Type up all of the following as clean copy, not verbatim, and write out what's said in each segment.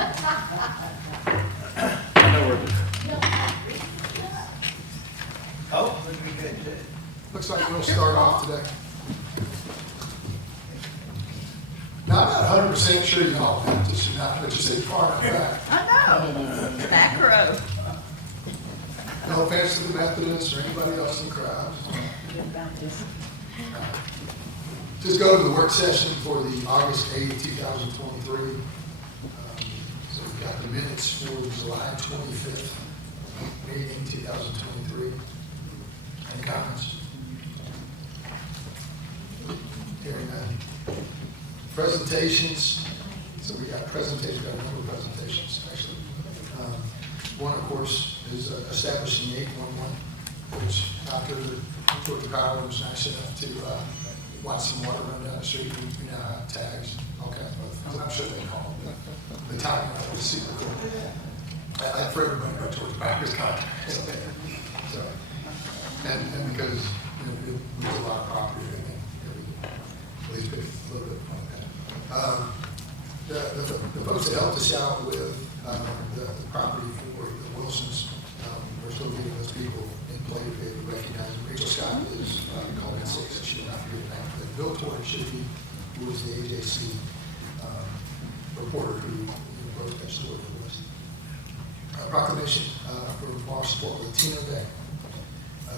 I know where Oh, would be good too. Looks like we'll start off today. Now, I'm not 100% sure you all have this or not, but you say far enough back. I know. Back row. No offense to the Methodists or anybody else in the crowd. Just go to the work session for the August 8, 2023. So we've got the minutes for July 25th, meeting 2023. Any comments? Hearing none. Presentations. So we got presentations, got a number of presentations actually. One, of course, is establishing 811, which after Georgia Power was nice enough to watch some water run down the street. We now have tags, all kinds of, I'm sure they call them. The timing of it was super cool. I for everybody but Georgia Power's contacts. So, and because we lose a lot of property, I think at least get a little bit of fun with that. The folks that helped us out with the property for the Wilsons, we're still getting those people in play to be able to recognize them. Rachel Scott is called in sick, so she will not be here tonight. But Bill Torrey should be, who was the AJC reporter who wrote that story for us. Proclamation for Morrow Support Latino Day.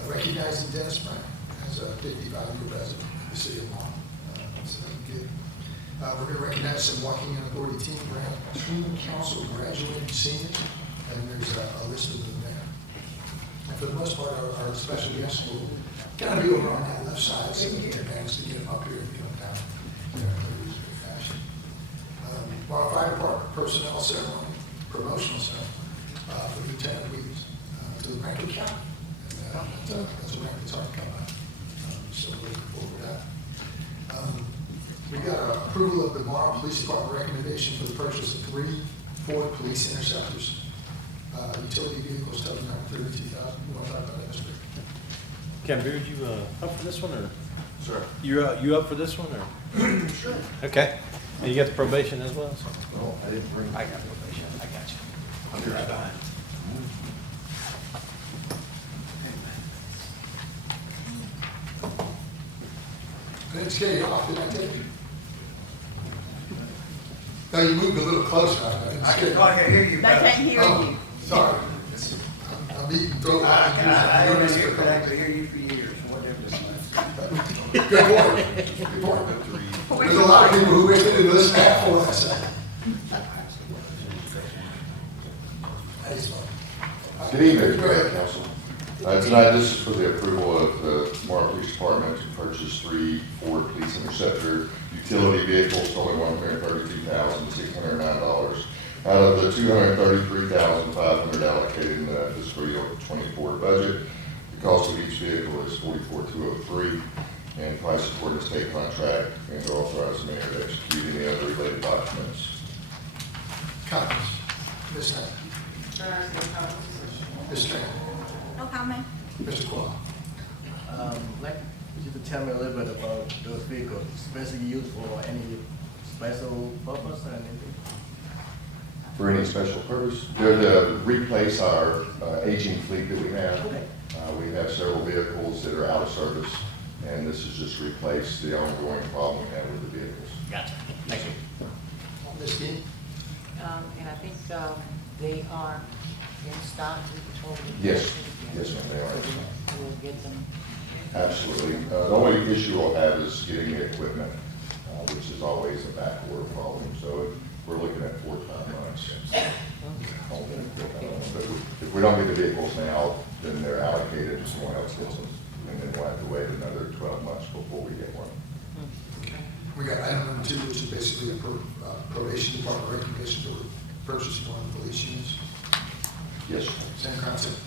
Recognizing Dennis Brown as a 55-year resident of the city of Morrow. So that's good. We're going to recognize some Walking in Authority Team Grant Team Council graduating seniors, and there's a list of them there. And for the most part, our special guests will kind of be over on that left side, so we can get advantage to get them up here and get them down in a reasonable fashion. Morrow Fire Department Personnel Ceremony, promotional ceremony for Lieutenant Weeds to the rank of captain. That's a rank that's hard to come out. So we're looking forward to that. We got approval of the Morrow Police Department recommendation for the purchase of 3 Ford Police Interceptors. Utility vehicles totaling $32,000. You want to talk about that, Mr. Ken, are you up for this one, or? Sir. You up for this one, or? Sure. Okay. And you got the probation as well? So. Oh, I didn't bring. I got probation. I got you. I'll be right behind. I didn't scare you off, did I take you? No, you moved a little closer. I didn't scare you. I can hear you. They can't hear Oh, you. sorry. I'm eating throat. I don't know you, but I could hear you for years, whatever this was. Good point. Good point. There's a lot of people who wish they didn't listen to half of what I said. That's fine. Good evening, Go ahead. Council. Tonight, this is for the approval of the Morrow Police Department to purchase 3 Ford Police Interceptor utility vehicles totaling $132,609 out of the $233,500 allocated in the fiscal year 24 budget. The cost of each vehicle is $44,203 and price according to state contract, and to authorize the mayor to execute any other related documents. Comments? Ms. Knight? Ms. Tran? No comment. Mr. Quinn? Like you to tell me a little bit about those vehicles, especially used for any special purpose or anything? For any special purpose, they're to replace our aging fleet that we have. Okay. We have several vehicles that are out of service, and this is just replace the ongoing problem we have with the vehicles. Gotcha. Thank you. Ms. Dean? And I think they are in stock. Yes, yes, ma'am, they are. So we'll get them. Absolutely. The only issue we'll have is getting the equipment, which is always a backorder problem, so we're looking at 4 to 5 months. But if we don't get the vehicles now, then they're allocated to someone else gets them, and then we'll have to wait another 12 months before we get one. We got item number 2, which is basically a probation department recommendation for purchasing 1 police units. Yes, sir. Same concept.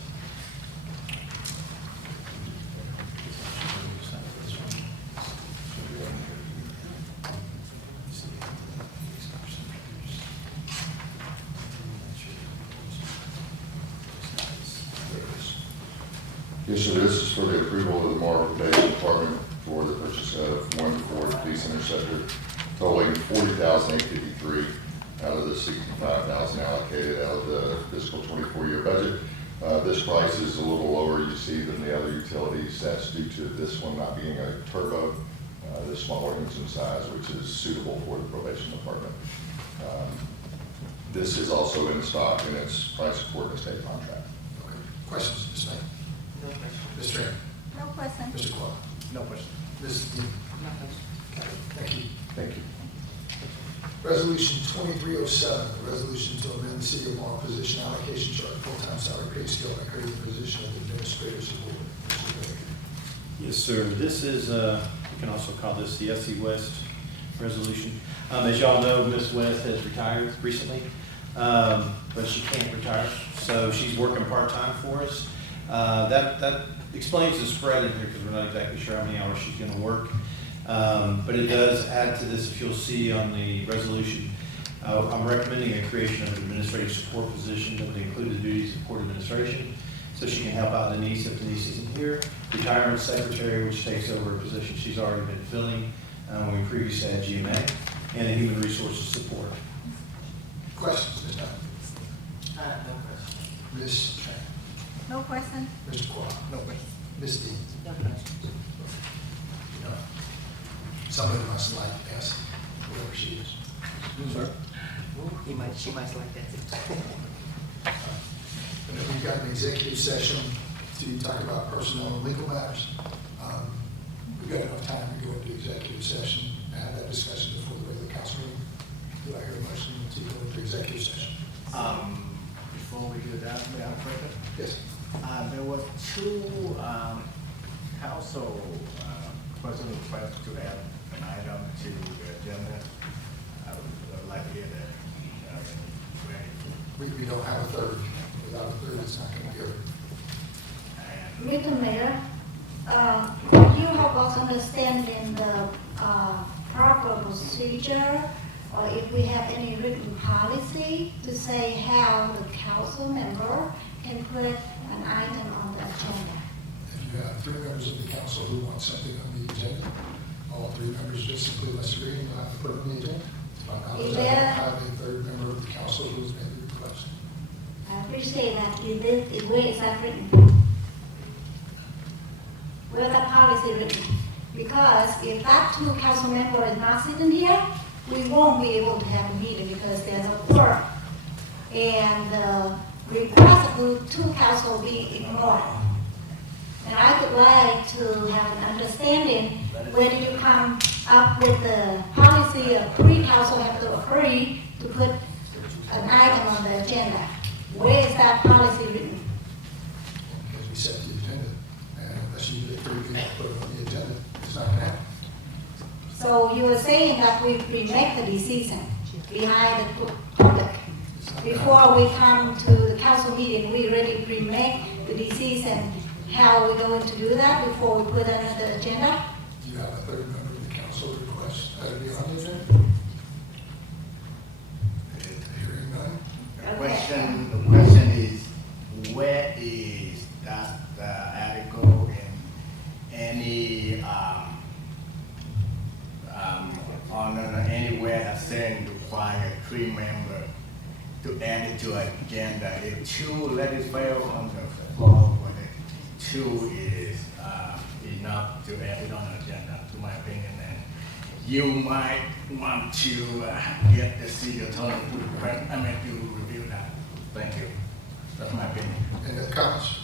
Yes, sir. This is for the approval of the Morrow Probation Department for the purchase of 1 Ford Police Interceptor totaling $40,853 out out of the 65,000 allocated out of the fiscal 24-year budget. This price is a little lower, you see, than the other utilities. That's due to this one not being a turbo, the smaller engine size, which is suitable for the probation department. This is also in stock and it's priced according to state contract. Okay. Questions, Ms. Knight? No question. Ms. Tran? No question. Mr. Qual? No question. Ms. Dean? No question. Okay, thank you. Thank you. Resolution 2307, the resolution to amend the City of Morrow position allocation chart, full-time salary pay scale by creating the position of administrative support. Mr. Mayor. Yes, sir. This is, you can also call this the SC West resolution. As y'all know, Ms. West has retired recently, but she can't retire, so she's working part-time for us. That explains the spread in here because we're not exactly sure how many hours she's going to work. But it does add to this, if you'll see on the resolution, I'm recommending a creation of an administrative support position that would include the duties of court administration, so she can help out Denise if Denise isn't here. Retirement secretary, which takes over a position she's already been filling when we previously had GMA, and a human resources support. Questions, Ms. Knight? No question. Ms. Tran? No question. Mr. Qual? No question. Ms. Dean? No question. You know, somebody must like ask whoever she is. Sir? She might like that too. And if we've got an executive session to talk about personnel and legal matters, we've got enough time to go into executive session and have that discussion before the regular council meeting. Do I hear a motion to go into executive session? Before we do that, Madam President, Yes. there was two council person request to add an item to the agenda. I would like to hear that. We don't have a third. Without a third, it's not going to go. Mr. Mayor, you help us understand in the proper procedure, or if we have any written policy to say how the council member can put an item on the agenda. If you have 3 members of the council who want something on the agenda, all 3 members just simply must agree and have to put it on the agenda. To my knowledge, I don't have a 3rd member of the council who has made the request. I appreciate that. Where is that written? Where that policy written? Because if that 2 council member is not sitting here, we won't be able to have a meeting because there's a quorum. And the request of 2 council be ignored. And I would like to have an understanding whether you come up with the policy of 3 council have to agree to put an item on the agenda. Where is that policy written? Because we set the agenda, and unless you get 3 people to put it on the agenda, it's not going to happen. So you were saying that we make the decision behind the public. Before we come to the council meeting, we already pre-make the decision how we're going to do that before we put it on the agenda. Do you have a 3rd member of the council request that it be on the agenda? Hearing none? The question is, where is that article in any, anywhere that saying require 3 members to add it to an agenda? If 2 legislators on the floor, but 2 is enough to add it on the agenda, to my opinion. And you might want to get the city attorney to review that. Thank you. That's my opinion. Any other comments?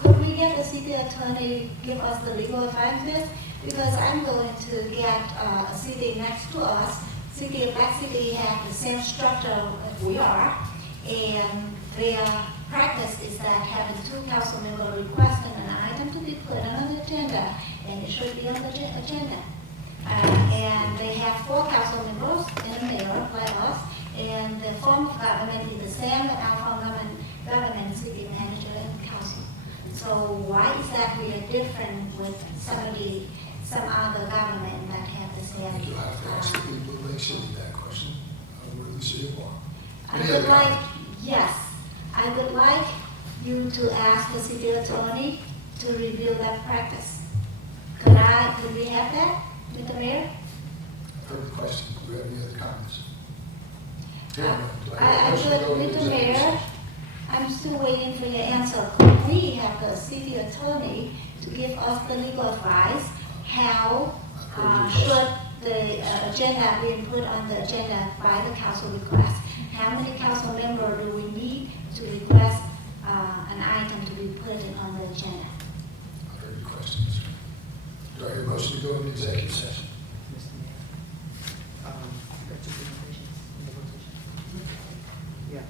Could we get the city attorney give us the legal advice on this? Because I'm going to get a city next to us. City of Black City have the same structure as we are, and their practice is that having 2 council members requesting an item to be put on the agenda, and it should be on the agenda. And they have 4 council members and a mayor like us, and the form of government is the same as our form of government, city manager and council. So why is that we are different with some other government that have the same? You'll have to ask the people who make city that question. Where the city of Morrow. I Any would other like, comments? yes, I would like you to ask the city attorney to review that practice. Could we have that, Mr. Mayor? I've heard the question. Do we have any other comments? Hearing none, do I I hear a motion to go into Mr. executive Mayor, session? I'm still waiting for your answer. Could we have the city attorney to give us the legal advice? How should the agenda be put on the agenda by the council request? How many council members do we need to request an item to be put on the agenda? Are there any questions? Do I hear a motion to go into executive session? Mr. Mayor. You got two presentations in the rotation? Yeah.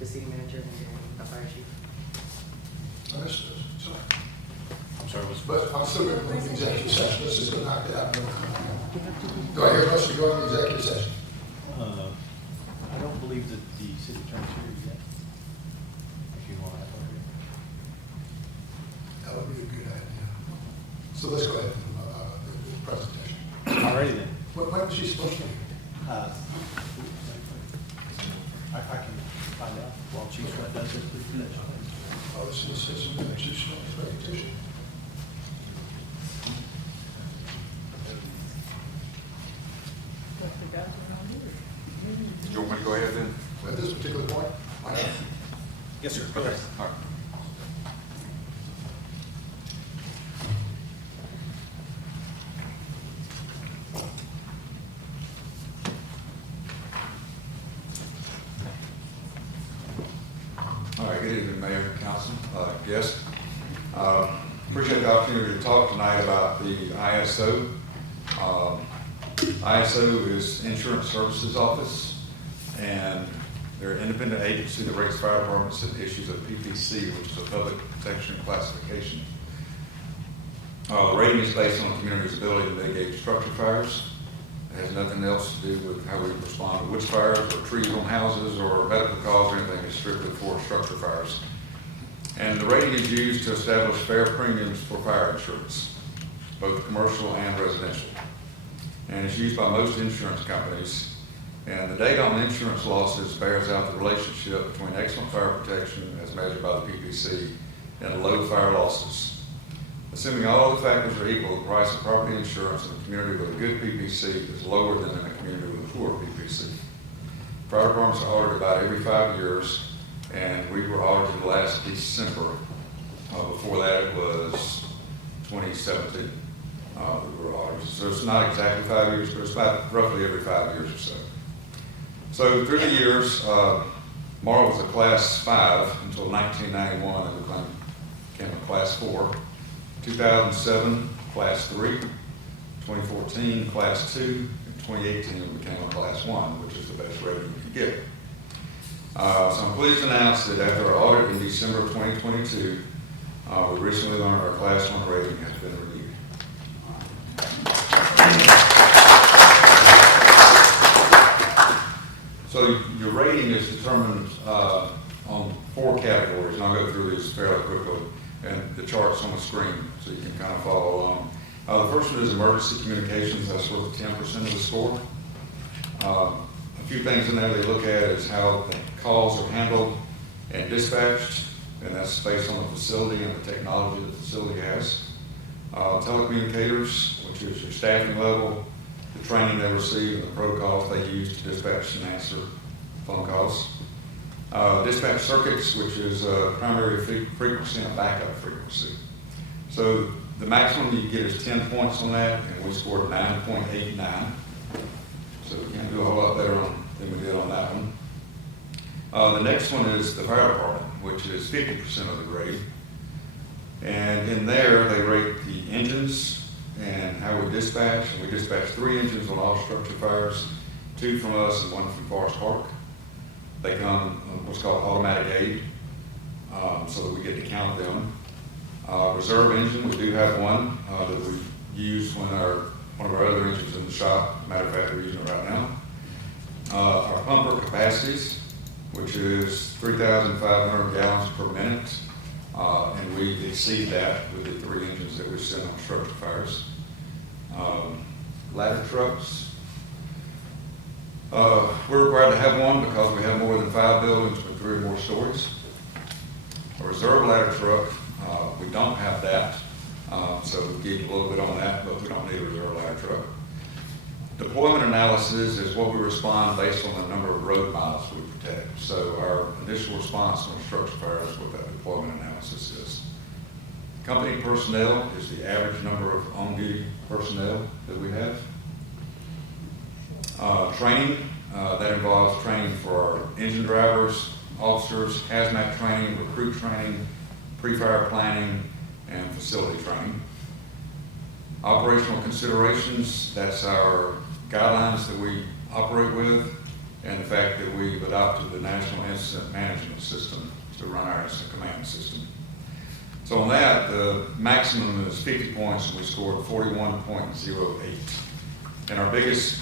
The city manager and then the fire chief. Understood, sorry. I'm sorry, what's? But I'm still going to go into executive session, let's just go knock that out. Do I hear a motion to go into executive session? I don't believe that the city attorney's here yet. If you want to have her. That would be a good idea. So let's go ahead and, the presentation. Alrighty then. When was she supposed to be? I can find out while Chief Sweat does his presentation. Oh, this is some institutional presentation. You want me to go ahead then? At this particular point? Why not? Yes, sir. Okay, all right. All right, good evening, Mayor, Council, guests. Appreciate the opportunity to talk tonight about the ISO. ISO is Insurance Services Office, and they're an independent agency that rates fire departments and issues a PPC, which is a public protection classification. The rating is based on the community's ability to mitigate structure fires. It has nothing else to do with how we respond to woods fires or trees on houses or medical cause or anything. It's strictly for structure fires. And the rating is used to establish fair premiums for fire insurance, both commercial and residential. And it's used by most insurance companies. And the data on insurance losses bears out the relationship between excellent fire protection as measured by the PPC and low fire losses. Assuming all other factors are equal, the price of property insurance in a community with a good PPC is lower than in a community with a poor PPC. Fire departments are audited about every 5 years, and we were audited last December. Before that, it was 2017. We were audited. So it's not exactly 5 years, but it's about roughly every 5 years or so. So through the years, Morrow was a class 5 until 1991 and became a class 4. 2007, class 3. 2014, class 2. In 2018, we became a class 1, which is the best rating you can get. So I'm pleased to announce that after our audit in December of 2022, we recently learned our class 1 rating has been reviewed. So your rating is determined on 4 categories, and I'll go through these fairly quickly, and the chart's on the screen so you can kind of follow along. The first one is emergency communications. That's worth 10% of the score. A few things in there they look at is how the calls are handled and dispatched, and that's based on the facility and the technology the facility has. Telecommunicators, which is your staffing level, the training they receive, and the protocols they use to dispatch and answer phone calls. Dispatch circuits, which is primary frequency and backup frequency. So the maximum you get is 10 points on that, and we scored 9.89. So we can't do a whole lot better than we did on that one. The next one is the fire department, which is 50% of the grade. And in there, they rate the engines and how we dispatch. And we dispatch 3 engines on all structure fires, 2 from us and 1 from Forest Park. They come what's called automatic aid, so that we get to count them. Reserve engine, we do have one that we use when one of our other engines in the shop. Matter of fact, we're using it right now. Our pumper capacities, which is 3,500 gallons per minute, and we exceed that with the 3 engines that we send on structure fires. Ladder trucks. We're required to have one because we have more than 5 buildings with 3 or more stories. A reserve ladder truck, we don't have that, so we give a little bit on that, but we don't need a reserve ladder truck. Deployment analysis is what we respond based on the number of road miles we protect. So our initial response on a structure fire is what that deployment analysis is. Company personnel is the average number of on-duty personnel that we have. Training, that involves training for our engine drivers, officers, hazmat training, recruit training, pre-fire planning, and facility training. Operational considerations, that's our guidelines that we operate with, and the fact that we've adopted the National Incident Management System to run our incident command system. So on that, the maximum is 50 points, and we scored 41.08. And our biggest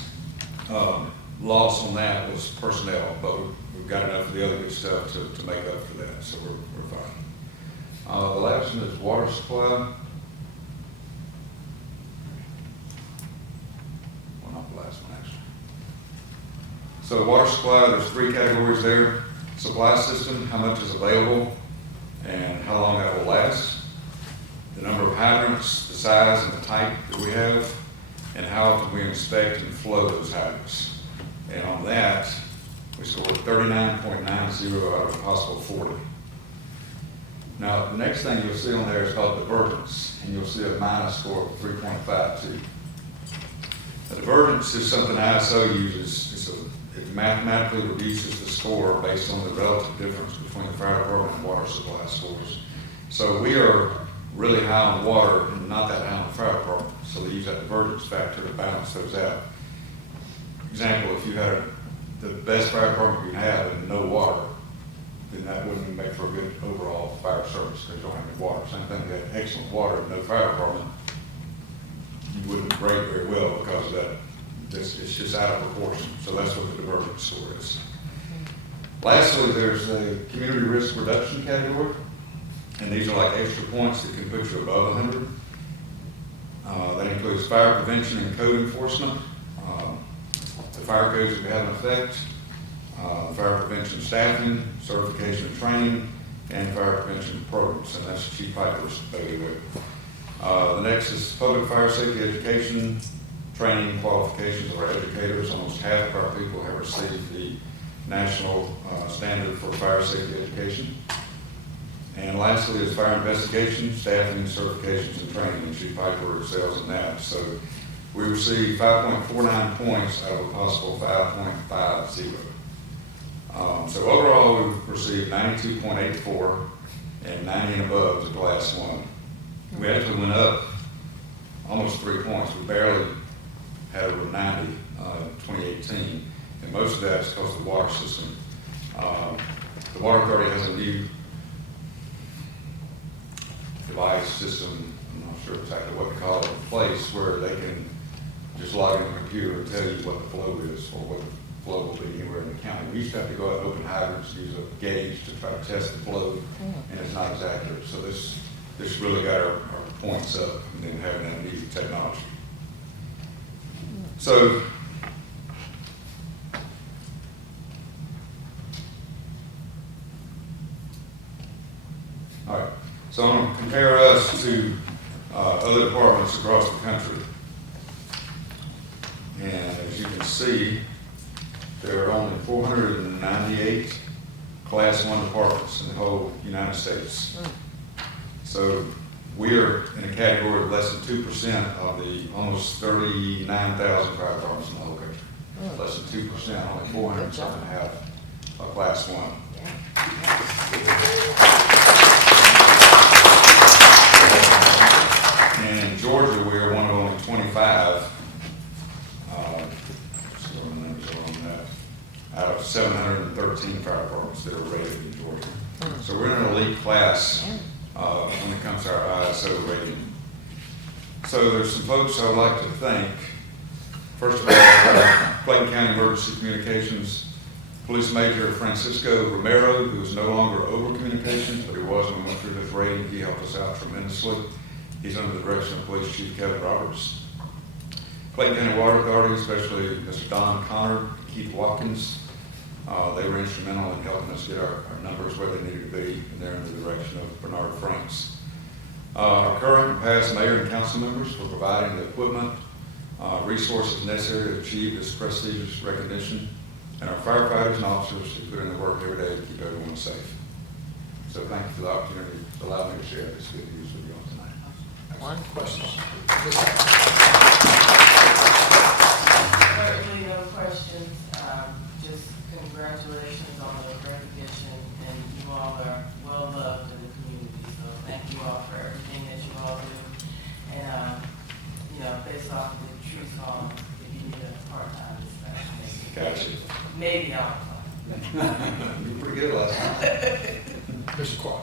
loss on that was personnel, but we've got enough of the other good stuff to make up for that, so we're fine. The last one is water supply. Well, not the last one, actually. So water supply, there's 3 categories there. Supply system, how much is available, and how long that will last. The number of hydrants, the size and the type that we have, and how often we inspect and flow those hydrants. And on that, we scored 39.90 out of a possible 40. Now, the next thing you'll see on there is called divergence, and you'll see a minus score of 3.52. The divergence is something ISO uses. It mathematically reduces the score based on the relative difference between the fire department and water supply scores. So we are really high on water and not that high on the fire department. So they use that divergence factor to balance those out. Example, if you had the best fire department you can have and no water, then that wouldn't make for a good overall fire service because you don't have any water. Same thing, if you had excellent water and no fire department, you wouldn't rate very well because of that. It's just out of proportion. So that's what the divergence score is. Lastly, there's the community risk reduction category. And these are like extra points that can put you above 100. That includes fire prevention and code enforcement, the fire codes that we have in effect, fire prevention staffing, certification and training, and fire prevention programs. And that's Chief Piper's bailiwick. The next is public fire safety education, training qualifications of our educators. Almost half of our people have received the national standard for fire safety education. And lastly is fire investigation, staffing, certifications, and training, and Chief Piper excels in that. So we received 5.49 points out of a possible 5.50. So overall, we've received 92.84, and 90 and above is the last one. We actually went up almost 3 points. We barely had over 90 in 2018, and most of that is because of the water system. The Water Authority has a new device system, I'm not sure exactly what to call it, in place where they can just log in the computer and tell you what the flow is or what the flow will be anywhere in the county. We used to have to go out and open hydrants, use a gauge to try to test the flow, and it's not as accurate. So this really got our points up, and then having that new technology. So all right. So I'm going to compare us to other departments across the country. And as you can see, there are only 498 Class 1 departments in the whole United States. So we are in a category of less than 2% of the almost 39,000 fire departments in the whole country. Less than 2%, only 400 something have a Class 1. And in Georgia, we are one of only 25, out of 713 fire departments that are rated in Georgia. So we're in an elite class when it comes to our ISO rating. So there's some folks I would like to thank. First of all, Clayton County Emergency Communications Police Major Francisco Romero, who is no longer over communications, but he was when we went through this rating. He helped us out tremendously. He's under the direction of Police Chief Kevin Roberts. Clayton County Water Authority, especially Mr. Don Connor, Keith Watkins, they were instrumental in helping us get our numbers where they needed to be, and they're in the direction of Bernard Franks. Our current and past mayor and council members for providing the equipment, resources necessary to achieve this prestigious recognition, and our firefighters and officers who put in the work every day to keep everyone safe. So thank you for the opportunity to allow me to share this good news with you all tonight. One question. Certainly no questions. Just congratulations on the recognition, and you all are well loved in the community. So thank you all for everything that you all do. And based off the true song, if you need a part-time dispatch, Gotcha. maybe I'll apply. You were pretty good last time. Mr. Quad.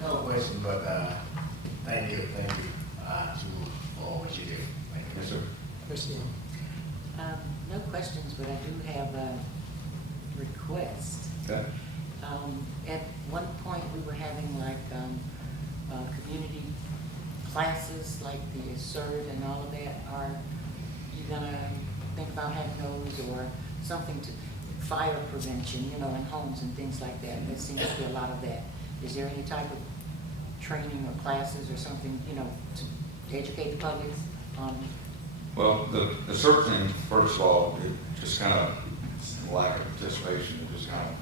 No question, but thank you for what you do. Thank you. Yes, sir. Ms. Dean. No questions, but I do have a request. Okay. At one point, we were having like community classes, like the ASSERT and all of that. Are you gonna think about having those, or something to fire prevention, in homes and things like that? There seems to be a lot of that. Is there any type of training or classes or something, to educate the public on? Well, the CERT thing, first of all, it just kind of lack of participation, it just kind of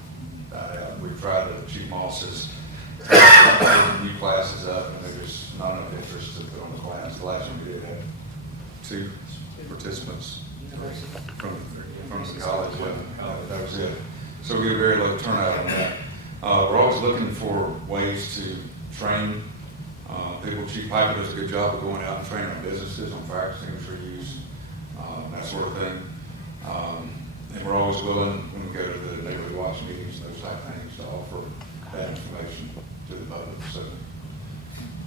died out. We tried to, Chief Moss has opened new classes up, and there's just not enough interest to put on the class. The last one we did had 2 participants from the college, and that was it. So we get a very low turnout on that. We're always looking for ways to train people. Chief Piper does a good job of going out and training our businesses on fire extinguisher use, that sort of thing. And we're always willing, when we go to the neighborhood watch meetings and those type of things, to offer that information to the public. So,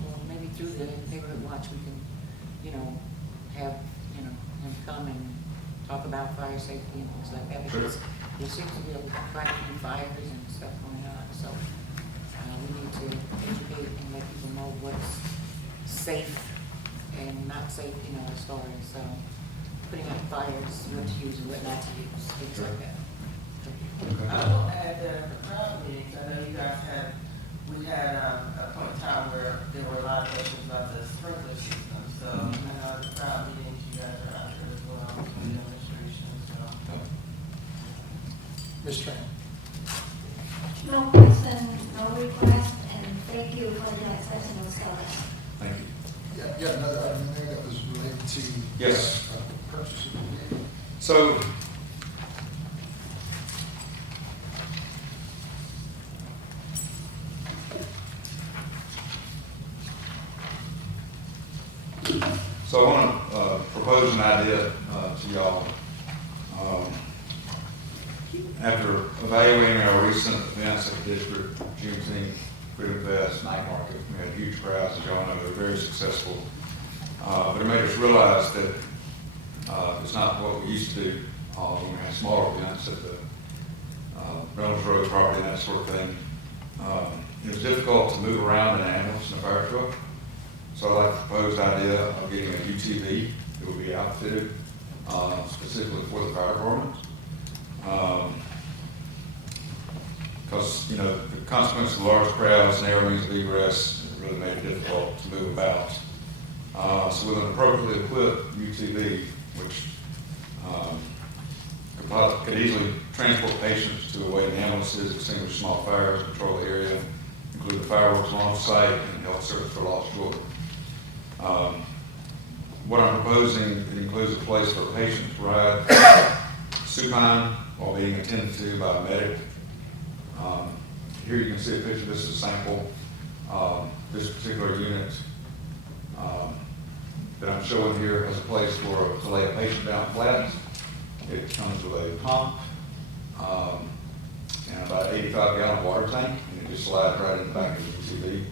Well, maybe through the neighborhood watch, we can, have, him come and talk about fire safety and things like that. Because there seems to be quite a few fires and stuff going on, so we need to educate and let people know what's safe and not safe, as far as putting out fires, what to use and what not to use, things like that. I will add that at the crowd meetings, I know you guys we had a point in time where there were a lot of questions about the sprinkler system. So I know at the crowd meetings, you guys are out there as well, doing demonstrations, so. Ms. Tran. No question, no request, and thank you for your exceptional service. thank you. Yeah, you had another item in there that was related to. Yes. Purchasing the vehicle. So, I want to propose an idea to y'all. After evaluating our recent events at the district, Juneteenth, Freedom Fest, Night Market, we had huge crowds, as y'all know, they were very successful. But it made us realize that it's not what we used to do when we had smaller events at the Reynolds Road property and that sort of thing. It was difficult to move around in an ambulance and a fire truck. So I like the proposed idea of getting a UTV that would be outfitted specifically for the fire department. Because, the consequence of large crowds, narrow means of egress, it really made it difficult to move about. So with an appropriately equipped UTV, which could easily transport patients to awaiting ambulances, extinguish small fires, control the area, include the fireworks on site, and help search for lost children. What I'm proposing, it includes a place for patients to ride supine while being attended to by a medic. Here you can see a picture. This is a sample. This particular unit that I'm showing here has a place to lay a patient down flat. It comes with a pump and about 85-gallon water tank, and it just slides right in the back of the UTV.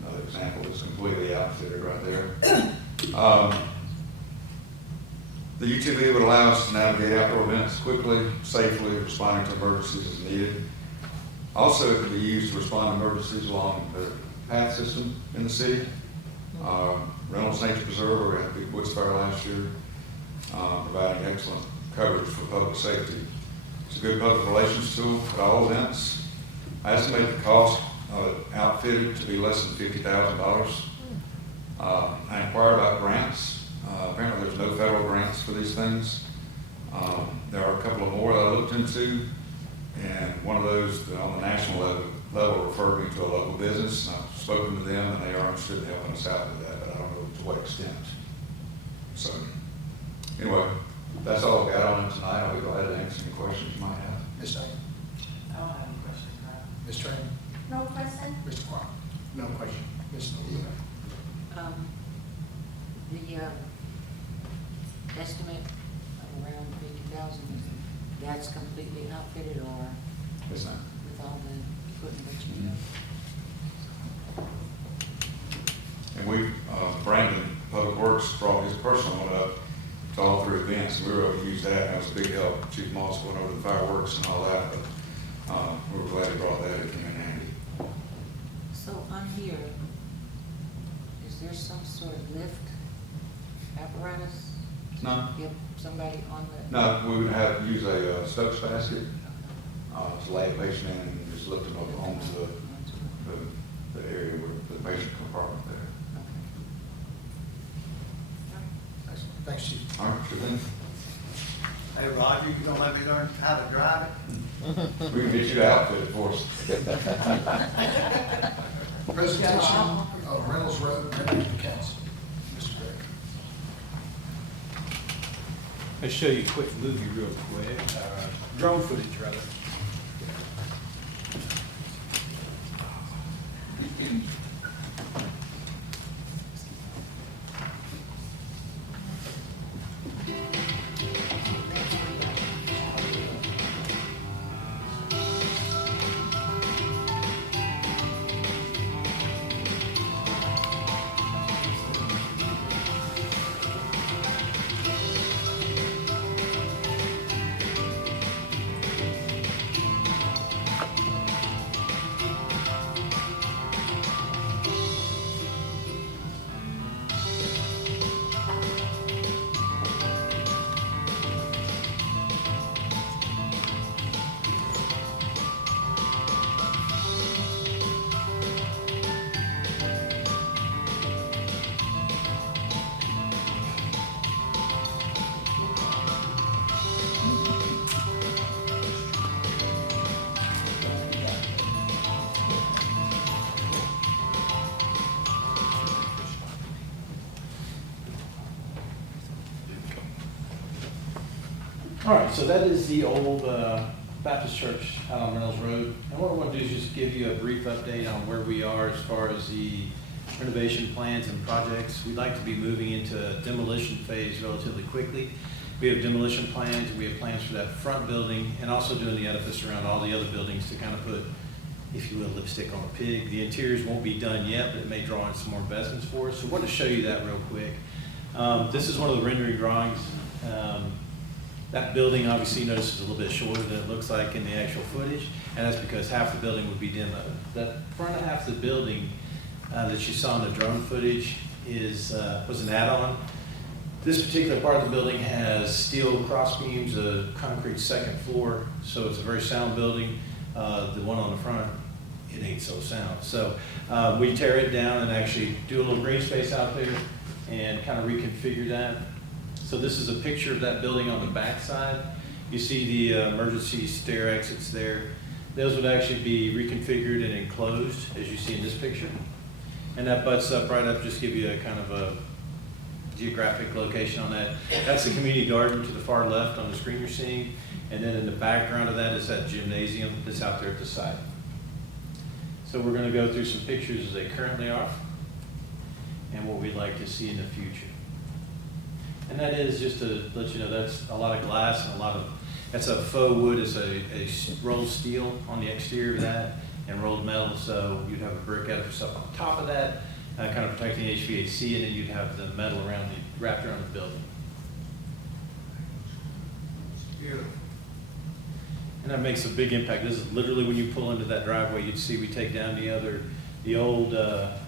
Another example is completely outfitted right there. The UTV would allow us to navigate outdoor events quickly, safely, responding to emergencies as needed. Also, it can be used to respond to emergencies along the path system in the city. Reynolds Nature Preserve, where we had a big woods fire last year, providing excellent coverage for public safety. It's a good public relations tool at all events. I estimate the cost of it outfitted to be less than $50,000. I inquired about grants. Apparently there's no federal grants for these things. There are a couple of more that I looked into, and one of those on the national level referred me to a local business, and I've spoken to them, and they are interested in helping us out with that, but I don't know to what extent. So, anyway, that's all I've got on it tonight. I'll be glad to answer any questions you might have. Ms. Knight, I don't have any questions, Mayor. Ms. Train, No question? Mr. Clark, No question. Ms. Neal. The estimate of around 50,000, that's completely outfitted or Yes, ma'am. with all the equipment that you have? And we, Brandon, Public Works, brought his personal one up to all three events, and we were able to use that, and that was a big help. Chief Moss went over the fireworks and all that, but we were glad he brought that, it came in handy. So on here, is there some sort of lift apparatus? No. Get somebody on the? No, we would have, use a Stokes basket to lay a patient in and just lift them up onto the area where the patient compartment there. Excellent. Thanks, Chief. All right, sure thing. Hey, Roger, you gonna let me learn how to drive it? We can get you to outfit it for us. Presentation of Reynolds Road, member of the council. Mr. Gregg. I'll show you a quick movie real quick, drone footage rather. All right, so that is the old Baptist Church out on Reynolds Road. And what I want to do is just give you a brief update on where we are as far as the renovation plans and projects. We'd like to be moving into a demolition phase relatively quickly. We have demolition plans, we have plans for that front building, and also doing the edifice around all the other buildings to kind of put, if you will, lipstick on a pig. The interiors won't be done yet, but it may draw in some more investments for us. So I want to show you that real quick. This is one of the rendering drawings. That building obviously you notice is a little bit shorter than it looks like in the actual footage, and that's because half the building would be demoed. That front half of the building that you saw in the drone footage was an add-on. This particular part of the building has steel cross beams, a concrete second floor, so it's a very sound building. The one on the front, it ain't so sound. So we tear it down and actually do a little green space out there and kind of reconfigure that. So this is a picture of that building on the back side. You see the emergency stair exits there. Those would actually be reconfigured and enclosed, as you see in this picture. And that butts up right up, just give you a kind of a geographic location on that. That's the community garden to the far left on the screen you're seeing. And then in the background of that is that gymnasium that's out there at the site. So we're gonna go through some pictures as they currently are and what we'd like to see in the future. And that is just to let you know, that's a lot of glass and that's a faux wood, it's a rolled steel on the exterior of that and rolled metal. So you'd have a brick edifice up on top of that, kind of protecting the HVAC, and then you'd have the metal wrapped around the building. Beautiful. And that makes a big impact. This is literally when you pull into that driveway, you'd see we take down the old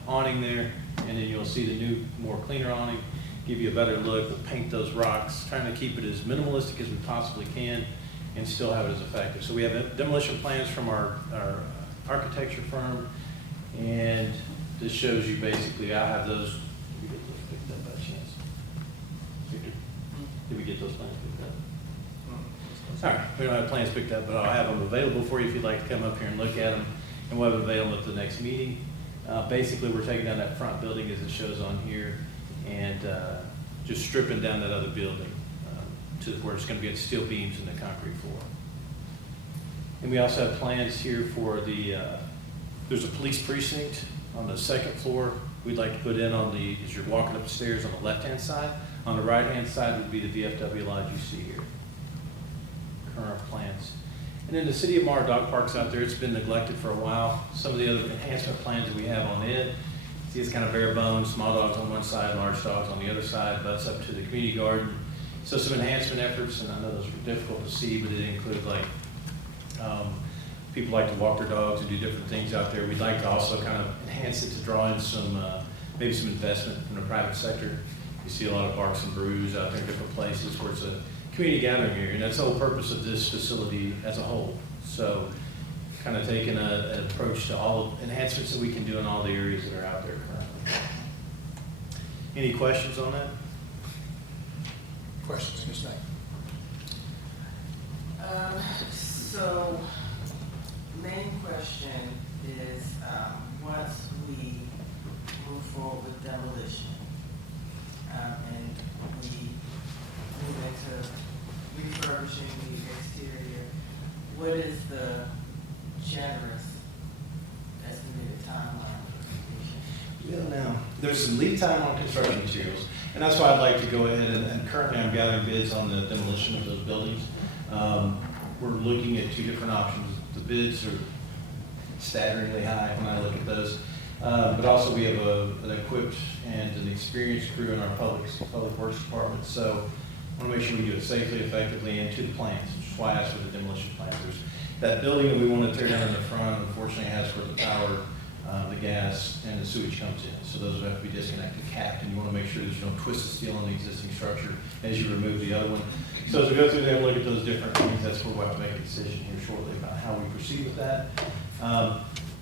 awning there, and then you'll see the new, more cleaner awning. Give you a better look. We'll paint those rocks, trying to keep it as minimalistic as we possibly can and still have it as effective. So we have demolition plans from our architecture firm, and this shows you basically, I have those, get those plans picked up? All right, we don't have plans picked up, but I'll have them available for you if you'd like to come up here and look at them, and we'll have them available at the next meeting. Basically, we're taking down that front building as it shows on here, and just stripping down that other building to where it's gonna be steel beams and the concrete floor. And we also have plans here for the, there's a police precinct on the second floor. We'd like to put in on the, as you're walking up the stairs on the left-hand side. On the right-hand side would be the VFW lodge you see here. Current plans. And then the City of Morrow Dog Park's out there. It's been neglected for a while. Some of the other enhancement plans that we have on it, see, it's kind of bare bones, small dogs on one side, large dogs on the other side, butts up to the community garden. So some enhancement efforts, and I know those were difficult to see, but it include like, people like to walk their dogs and do different things out there. We'd like to also kind of enhance it to draw in some, maybe some investment from the private sector. You see a lot of barks and brews out there in different places where it's a community gathering area, and that's the whole purpose of this facility as a whole. So kind of taking an approach to all enhancements that we can do in all the areas that are out there currently. Any questions on that? Questions, Ms. Knight? So, main question is, once we move forward with demolition, and we move into refurbishing the exterior, what is the generous estimated timeline for completion? Yeah, now, there's some lead time on construction materials, and that's why I'd like to go ahead and currently I'm gathering bids on the demolition of those buildings. We're looking at two different options. The bids are staggeringly high when I look at those. But also we have an equipped and an experienced crew in our public works department. So I want to make sure we do it safely, effectively, and to the plans, which is why I asked for the demolition plans. There's that building that we want to tear down in the front, unfortunately has where the power, the gas, and the sewage comes in. So those would have to be disconnected, capped, and you want to make sure there's no twist of steel in the existing structure as you remove the other one. So as we go through there and look at those different things, that's where we'll have to make a decision here shortly about how we proceed with that.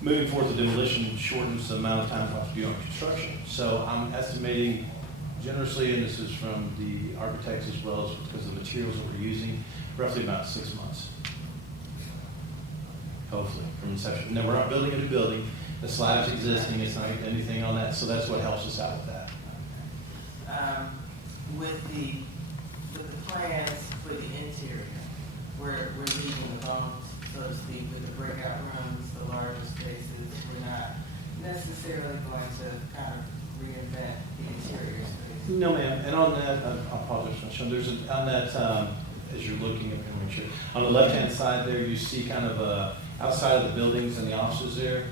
Moving forward, the demolition shortens the amount of time it has to be on construction. So I'm estimating generously, and this is from the architects as well as because of the materials that we're using, roughly about 6 months. Hopefully, from inception. Now, we're not building a new building. The slab's existing, it's not anything on that, so that's what helps us out with that. With the plans for the interior, we're leaving the bones, so to speak, with the breakout rooms, the larger spaces. We're not necessarily going to kind of reinvent the interior space. No, ma'am, and on that, I apologize, Sean, there's on that, as you're looking at, make sure, on the left-hand side there, you see kind of outside of the buildings and the offices there,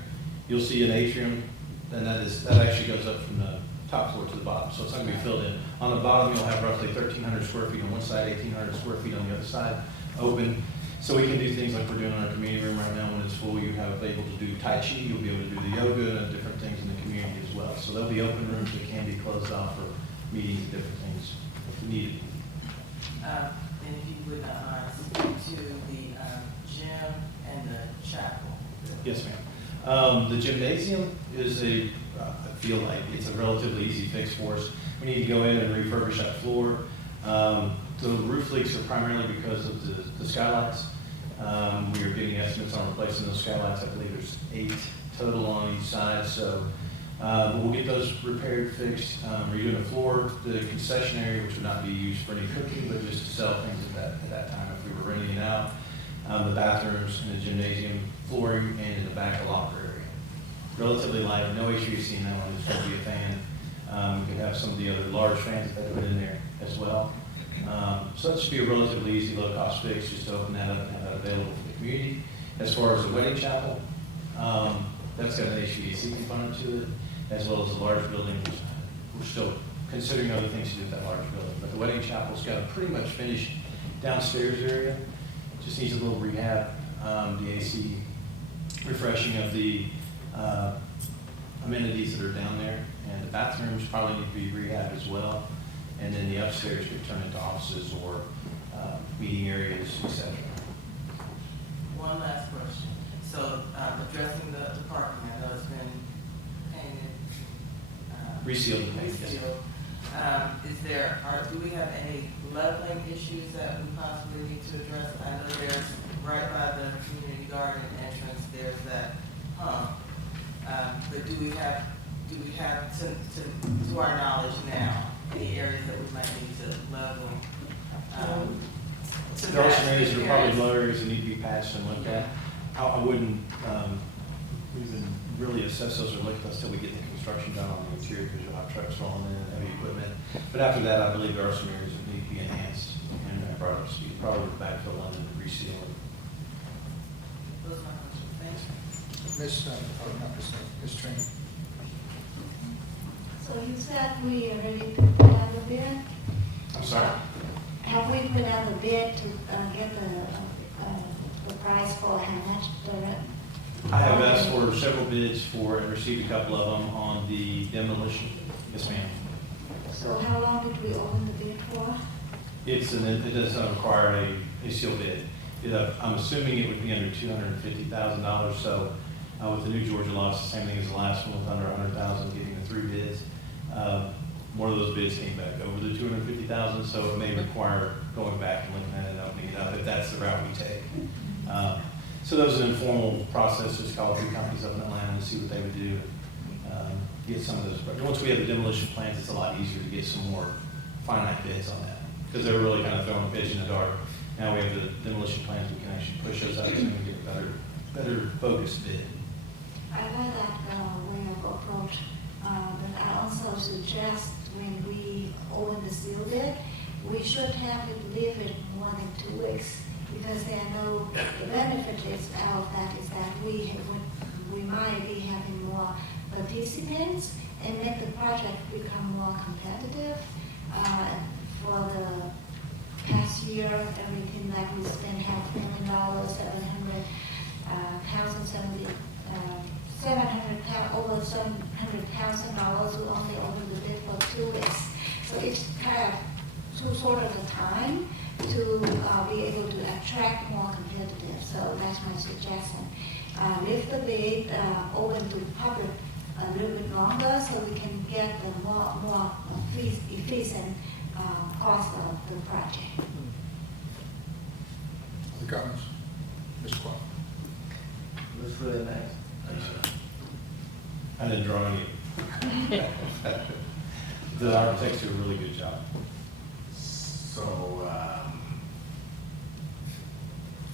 you'll see an atrium, and that actually goes up from the top floor to the bottom, so it's not going to be filled in. On the bottom, you'll have roughly 1,300 square feet on one side, 1,800 square feet on the other side, open. So we can do things like we're doing in our community room right now when it's full. You have able to do Tai Chi, you'll be able to do the yoga and different things in the community as well. So there'll be open rooms that can be closed off for meetings and different things if needed. And if you would speak to the gym and the chapel. Yes, ma'am. The gymnasium is I feel like it's a relatively easy fix for us. We need to go in and refurbish that floor. The roof leaks are primarily because of the skylights. We are getting estimates on replacing those skylights. I believe there's 8 total on each side. So we'll get those repaired, fixed, redoing the floor, the concession area, which would not be used for any cooking, but just to sell things at that time if we were renting it out. The bathrooms and the gymnasium, flooring, and in the back, a locker area. Relatively light, no HVAC in that one. It's going to be a fan. We could have some of the other large fans that they put in there as well. So that should be a relatively easy, low-cost fix, just to open that up and have that available for the community. As far as the wedding chapel, that's got an HVAC component to it, as well as the large building. We're still considering other things to do with that large building, but the wedding chapel's got a pretty much finished downstairs area. Just needs a little rehab, the AC, refreshing of the amenities that are down there, and the bathrooms probably need to be rehabbed as well. And then the upstairs could turn into offices or meeting areas, etc. One last question. So addressing the parking, I know it's been painted. Resealed and painted, yes. Resealed. Do we have any leveling issues that we possibly need to address? I know there's, right by the community garden entrance, there's that hump. But do we have, to our knowledge now, any areas that we might need to level? To There are some match areas that the are probably areas? low areas that need to be patched and looked at. I wouldn't even really assess those or look at those till we get the construction done on the interior, because you'll have trucks rolling in and heavy equipment. But after that, I believe there are some areas that need to be enhanced and brought up to speed, probably with backfill and reseal. Those are my questions. Thank you. Ms. Trainer. So you said we are ready to put out the bid? I'm sorry? Have we put out the bid to get the price for how much the rent? I have asked for several bids for, and received a couple of them on the demolition. Yes, ma'am. So how long did we open the bid for? It does not require a sealed bid. I'm assuming it would be under $250,000, so with the new Georgia law, it's the same thing as the last one, with under $100,000, getting the 3 bids. One of those bids came back over the $250,000, so it may require going back and looking at it and opening it up, if that's the route we take. So that was an informal process, just call a few companies up in Atlanta and see what they would do. Get some of those, but once we have the demolition plans, it's a lot easier to get some more finite bids on that, because they were really kind of throwing a pitch in the dark. Now we have the demolition plans, we can actually push those out and get a better focused bid. I like that way of approach, but I also suggest when we open the seal bid, we should have it leave it more than 2 weeks, because there are no, the benefit is out of that is that we might be having more participants and make the project become more competitive. For the past year, everything like we spent $500,000, over $700,000, we only opened the bid for 2 weeks. So it's kind of too short of a time to be able to attract more competitive. So that's my suggestion. Leave the bid open to public a little bit longer, so we can get the more efficient cost of the project. Other comments? Ms. Clark. Looks really nice. Thanks, sir. I didn't draw any. The architects do a really good job. So,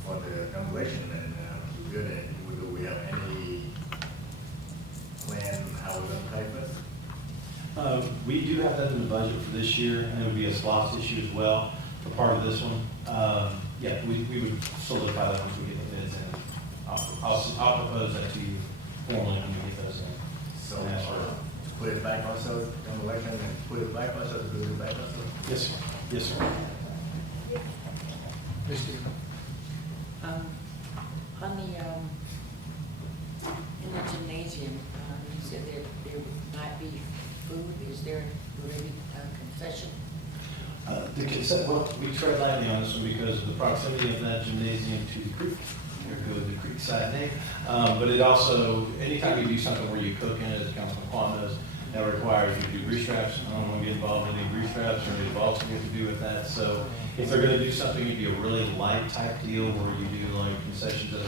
for the demolition, and we good at, do we have any plan how we're gonna pay for it? We do have that in the budget for this year, and it would be a slots issue as well for part of this one. Yeah, we would solidify that once we get the bids in. I'll propose that to you formally when we get those in. So, And ask for- put it back also, demolition, and put it back also, do it back also? Yes, sir. Yes, sir. Ms. Dean. On the, in the gymnasium, you said there might be food, is there already a concession? The consent, well, we tread lightly on this one because of the proximity of that gymnasium to the creek. There goes the creek side name. But it also, anytime you do something where you cook in it, as Councilman Quan knows, that requires you to do grease traps. I don't want to get involved in any grease traps or any involved to do with that. So if they're going to do something, it'd be a really light type deal where you do like concessions of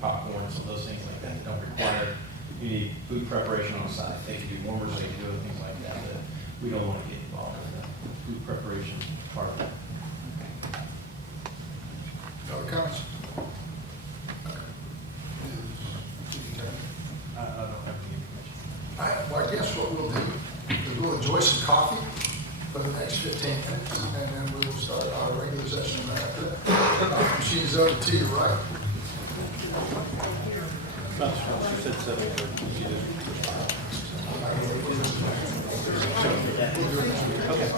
popcorn, some of those things like that. Don't require any food preparation on site. They can do warmers, they can do other things like that. But we don't want to get involved in the food preparation part of that. Other comments? I don't have any information. Well, I guess what we'll do is we'll enjoy some coffee for the next 15 minutes, and then we will start our regular session after that. Machine's over to your right. She said 7:30. She just. Okay.